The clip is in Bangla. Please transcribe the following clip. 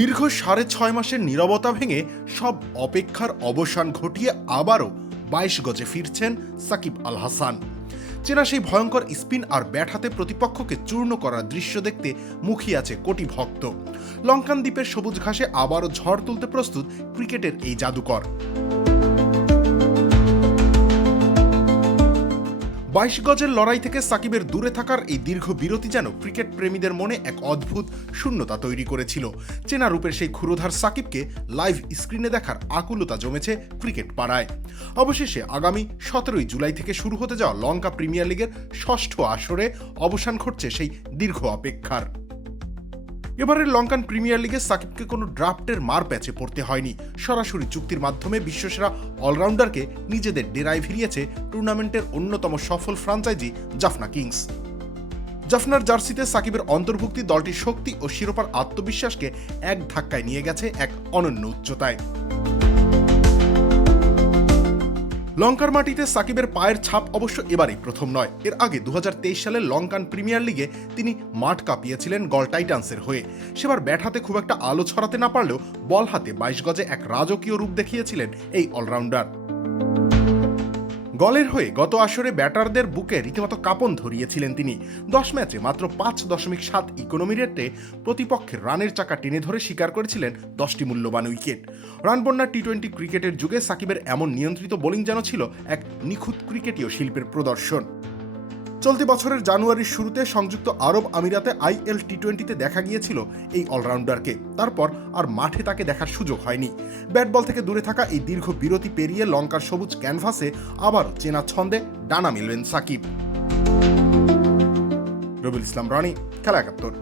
দীর্ঘ ৬.৫ মাসের নীরবতা ভেঙে সব অপেক্ষার অবসান ঘটিয়ে আবারও ২২ গজে ফিরছেন সাকিব আল হাসান। চেনা সেই ভয়ঙ্কর স্পিন আর ব্যাট হাতে প্রতিপক্ষকে চূর্ণ করার দৃশ্য দেখতে মুখিয়ে আছে কোটি ভক্ত। লঙ্কান দ্বীপের সবুজ ঘাসে আবারও ঝড় তুলতে প্রস্তুত ক্রিকেটের এই জাদুকর। ২২ গজের লড়াই থেকে সাকিবের দূরে থাকার এই দীর্ঘ বিরতি যেন ক্রিকেট প্রেমীদের মনে এক অদ্ভুত শূন্যতা তৈরি করেছিল। চেনা রূপের সেই ক্ষুরোধার সাকিবকে লাইভ স্ক্রিনে দেখার আকুলতা জমেছে ক্রিকেট পাড়ায়। অবশেষে আগামী ১৭ জুলাই থেকে শুরু হতে যাওয়া লঙ্কা প্রিমিয়ার লিগের ষষ্ঠ আসরে অবসান ঘটছে সেই দীর্ঘ অপেক্ষার। এবারের লঙ্কান প্রিমিয়ার লিগে সাকিবকে কোনো ড্রাফটের মার প্যাচে পড়তে হয়নি। সরাসরি চুক্তির মাধ্যমে বিশ্বসেরা অলরাউন্ডারকে নিজেদের ডেরায় ফিরিয়েছে টুর্নামেন্টের অন্যতম সফল ফ্রাঞ্চাইজি জাফনা কিংস। জাফনার জার্সিতে সাকিবের অন্তর্ভুক্তি দলটির শক্তি ও শিরোপার আত্মবিশ্বাসকে এক ধাক্কায় নিয়ে গেছে এক অনন্য উচ্চতায়। লঙ্কার মাটিতে সাকিবের পায়ের ছাপ অবশ্য এবারই প্রথম নয়। এর আগে ২০২৩ সালে লঙ্কান প্রিমিয়ার লিগে তিনি মাঠ কাঁপিয়েছিলেন গল টাইটান্সের হয়ে। সেবার ব্যাট হাতে খুব একটা আলো ছড়াতে না পারলেও বল হাতে ২২ গজে এক রাজকীয় রূপ দেখিয়েছিলেন এই অলরাউন্ডার। গলের হয়ে গত আসরে ব্যাটারদের বুকে রীতিমতো কাঁপন ধরিয়েছিলেন তিনি। ১০ ম্যাচে মাত্র ৫.৭ ইকোনমি রেটে প্রতিপক্ষের রানের চাকা টেনে ধরে শিকার করেছিলেন ১০টি মূল্যবান উইকেট। রানবন্যা টি-২০ ক্রিকেটের যুগে সাকিবের এমন নিয়ন্ত্রিত বোলিং যেন ছিল এক নিখুঁত ক্রিকেটীয় শিল্পের প্রদর্শন। চলতি বছরের জানুয়ারির শুরুতে সংযুক্ত আরব আমিরাতে IL টি-20-তে দেখা গিয়েছিল এই অলরাউন্ডারকে। তারপর আর মাঠে তাকে দেখার সুযোগ হয়নি। ব্যাট বল থেকে দূরে থাকা এই দীর্ঘ বিরতি পেরিয়ে লঙ্কার সবুজ ক্যানভাসে আবারও চেনা ছন্দে ডানা মেলবেন সাকিব। রবিউল ইসলাম রনি, খেলা ৭১।